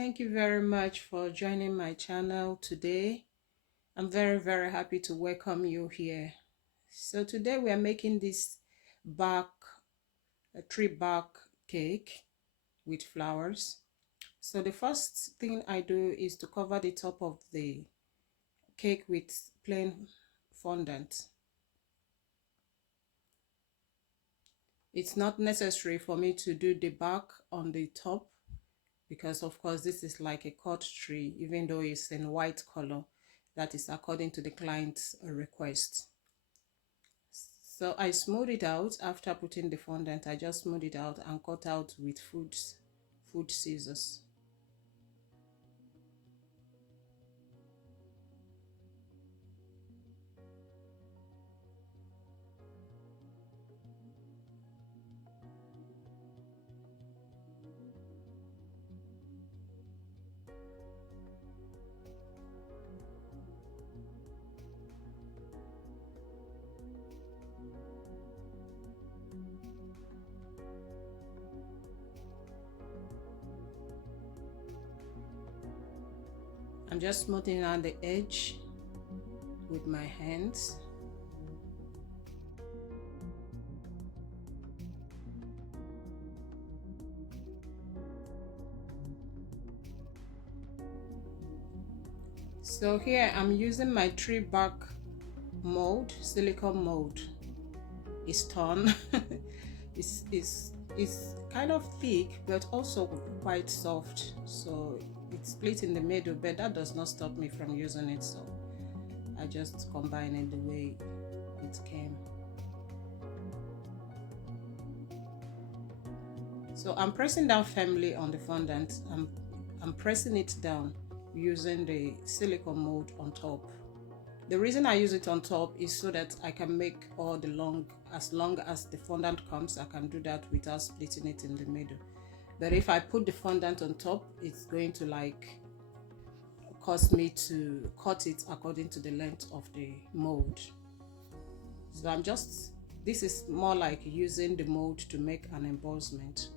Thank you very much for joining my channel today. I'm very happy to welcome you here. So today we are making this tree bark cake with flowers. So the first thing I do is to cover the top of the cake with plain fondant. It's not necessary for me to do the bark on the top, because of course this is like a cut tree, even though it's in white color. That is according to the client's request. So I smooth it out. After putting the fondant, I just smooth it out and cut out with food scissors. I'm just smoothing out the edge with my hands. So here I'm using my tree bark mold, silicone mold. It's torn. it's kind of thick but also quite soft, so it's split in the middle, but that does not stop me from using it, so I just combine it the way it came. So I'm pressing down firmly on the fondant. I'm pressing it down using the silicone mold on top. The reason I use it on top is so that I can make all the as long as the fondant comes, I can do that without splitting it in the middle. But if I put the fondant on top, it's going to cause me to cut it according to the length of the mold. So this is more like using the mold to make an embossment.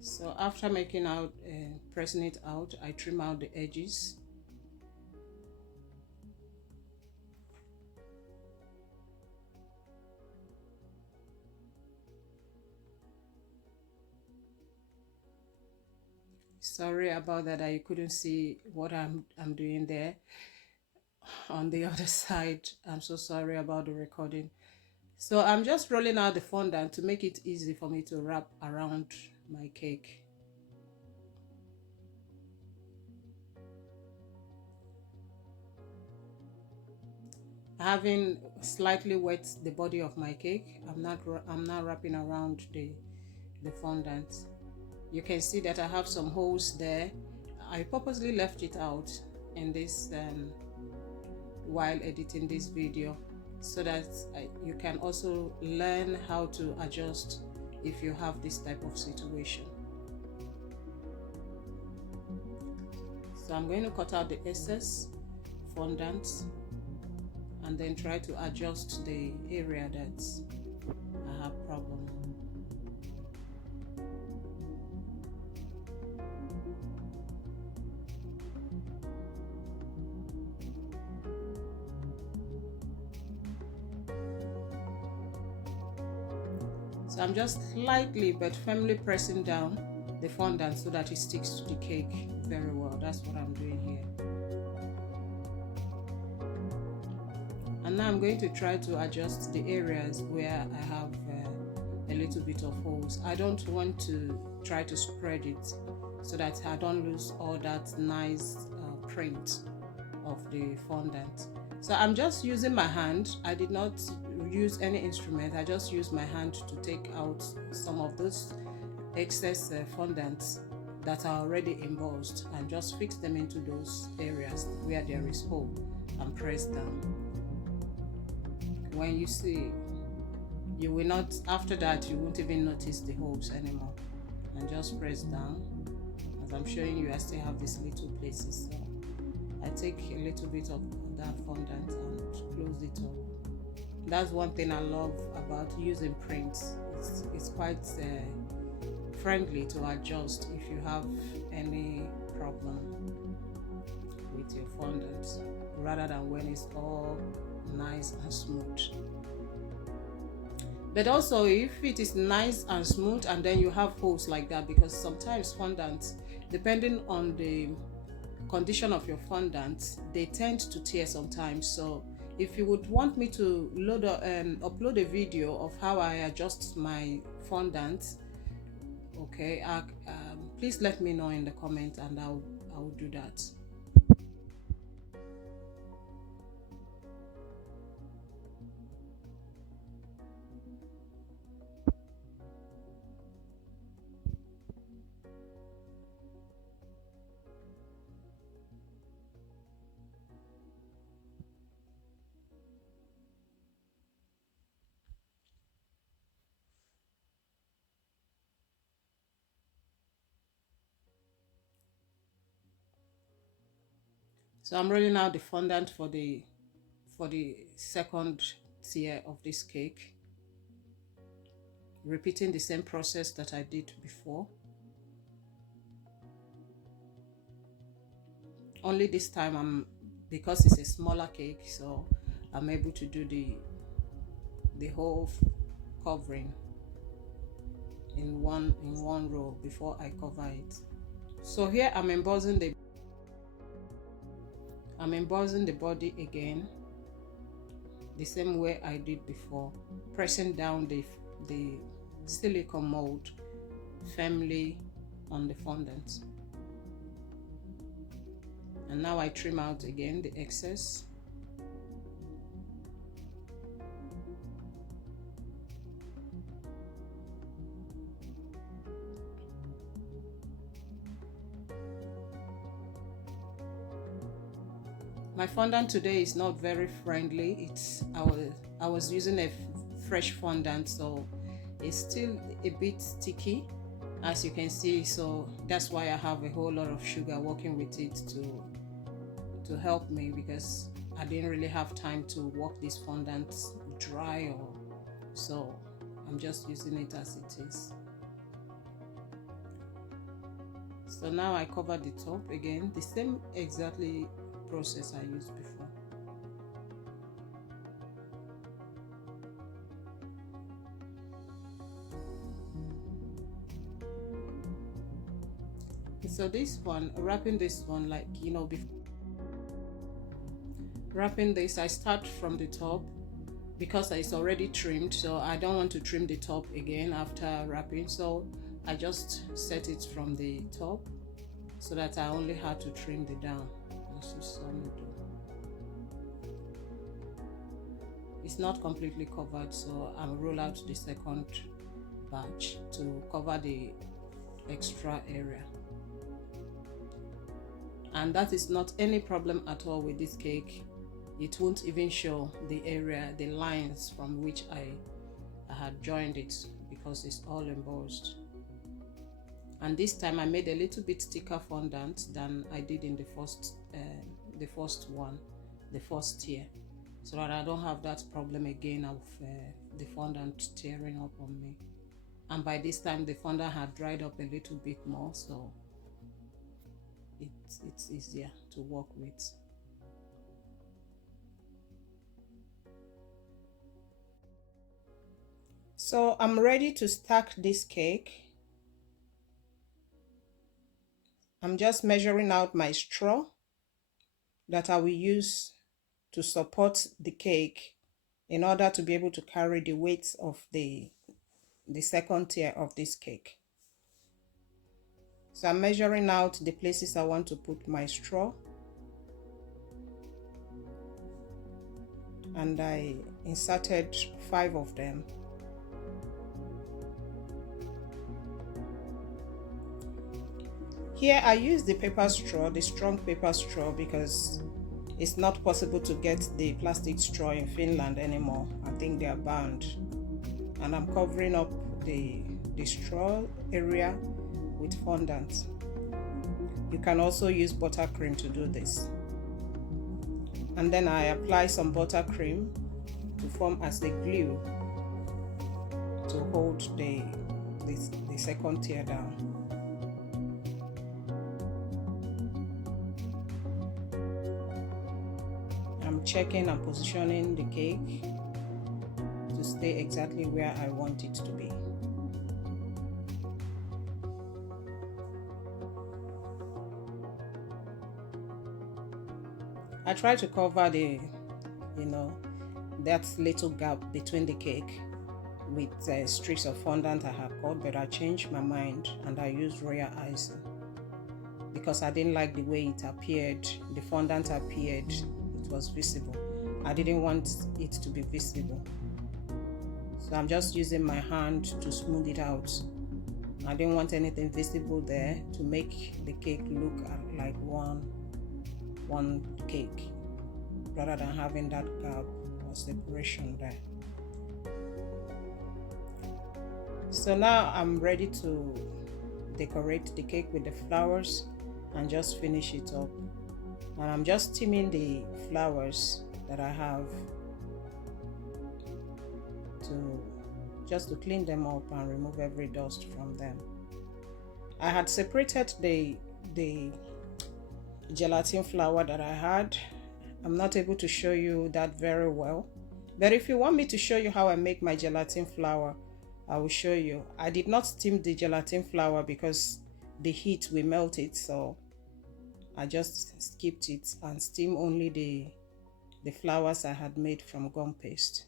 So after pressing it out, I trim out the edges. Sorry about that, I couldn't see what I'm doing there on the other side. I'm so sorry about the recording. So I'm just rolling out the fondant to make it easy for me to wrap around my cake. Having slightly wet the body of my cake, I'm now wrapping around the fondant. You can see that I have some holes there. I purposely left it out in this while editing this video, so that you can also learn how to adjust if you have this type of situation. So I'm going to cut out the excess fondant and then try to adjust the area that I have problem. So I'm just slightly but firmly pressing down the fondant so that it sticks to the cake very well. That's what I'm doing here. And now I'm going to try to adjust the areas where I have a little bit of holes. I don't want to try to spread it so that I don't lose all that nice print of the fondant. So I'm just using my hand. I did not use any instrument. I just used my hand to take out some of those excess fondants that are already embossed and just fix them into those areas where there is hole and press down. When you see, you will not, after that you won't even notice the holes anymore, and just press down. As I'm showing you, I still have these little places, so I take a little bit of that fondant and close it up. That's one thing I love about using prints. It's quite friendly to adjust if you have any problem with your fondant, rather than when it's all nice and smooth. But also, if it is nice and smooth and then you have holes like that, because sometimes fondants, depending on the condition of your fondant, they tend to tear sometimes. So if you would want me to upload a video of how I adjust my fondant, okay, please let me know in the comment, and I'll do that. So I'm rolling out the fondant for the second tier of this cake, repeating the same process that I did before. Only this time, because it's a smaller cake, so I'm able to do the whole covering in one row before I cover it. So here I'm embossing the body again, the same way I did before, pressing down the silicone mold firmly on the fondant. And now I trim out again the excess. My fondant today is not very friendly. I was using a fresh fondant, so it's still a bit sticky, as you can see. So that's why I have a whole lot of sugar working with it to help me, because I didn't really have time to work this fondant dry, so I'm just using it as it is. So now I cover the top again, the same exactly process I used before. So this one, wrapping this one, like, you know, before wrapping this, I start from the top because it's already trimmed, so I don't want to trim the top again after wrapping, so I just set it from the top so that I only had to trim the down. That's just what I'm gonna do. It's not completely covered, so I'll roll out the second batch to cover the extra area. And that is not any problem at all with this cake. It won't even show the area, the lines from which I had joined it, because it's all embossed. And this time I made a little bit thicker fondant than I did in the first tier, so that I don't have that problem again of the fondant tearing up on me. And by this time the fondant had dried up a little bit more, so it's easier to work with. So I'm ready to stack this cake. I'm just measuring out my straw that I will use to support the cake in order to be able to carry the weight of the second tier of this cake. So I'm measuring out the places I want to put my straw, and I inserted 5 of them. Here I use the paper straw, the strong paper straw, because it's not possible to get the plastic straw in Finland anymore. I think they are banned. And I'm covering up the straw area with fondant. You can also use buttercream to do this. And then I apply some buttercream to form as the glue to hold the second tier down. I'm checking and positioning the cake to stay exactly where I want it to be. I try to cover that little gap between the cake with streaks of fondant I had cut, but I changed my mind and I used royal icing because I didn't like the way it appeared. The fondant appeared, it was visible. I didn't want it to be visible, so I'm just using my hand to smooth it out. I didn't want anything visible there to make the cake look like one cake rather than having that gap or separation there. So now I'm ready to decorate the cake with the flowers and just finish it up. And I'm just steaming the flowers that I have to clean them up and remove every dust from them. I had separated the gelatin flour that I had. I'm not able to show you that very well, but if you want me to show you how I make my gelatin flour, I will show you. I did not steam the gelatin flour because the heat will melt it, so I just skipped it and steam only the flowers I had made from gum paste.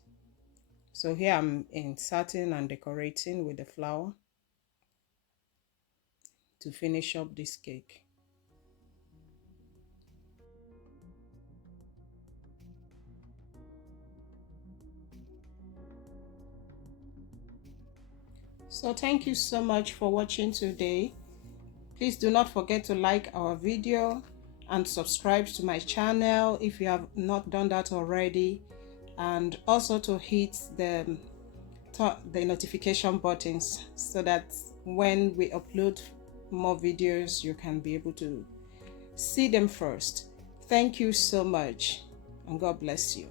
So here I'm inserting and decorating with the flour to finish up this cake. So thank you so much for watching today. Please do not forget to like our video and subscribe to my channel if you have not done that already, and also to hit the notification buttons so that when we upload more videos you can be able to see them first. Thank you so much and God bless you.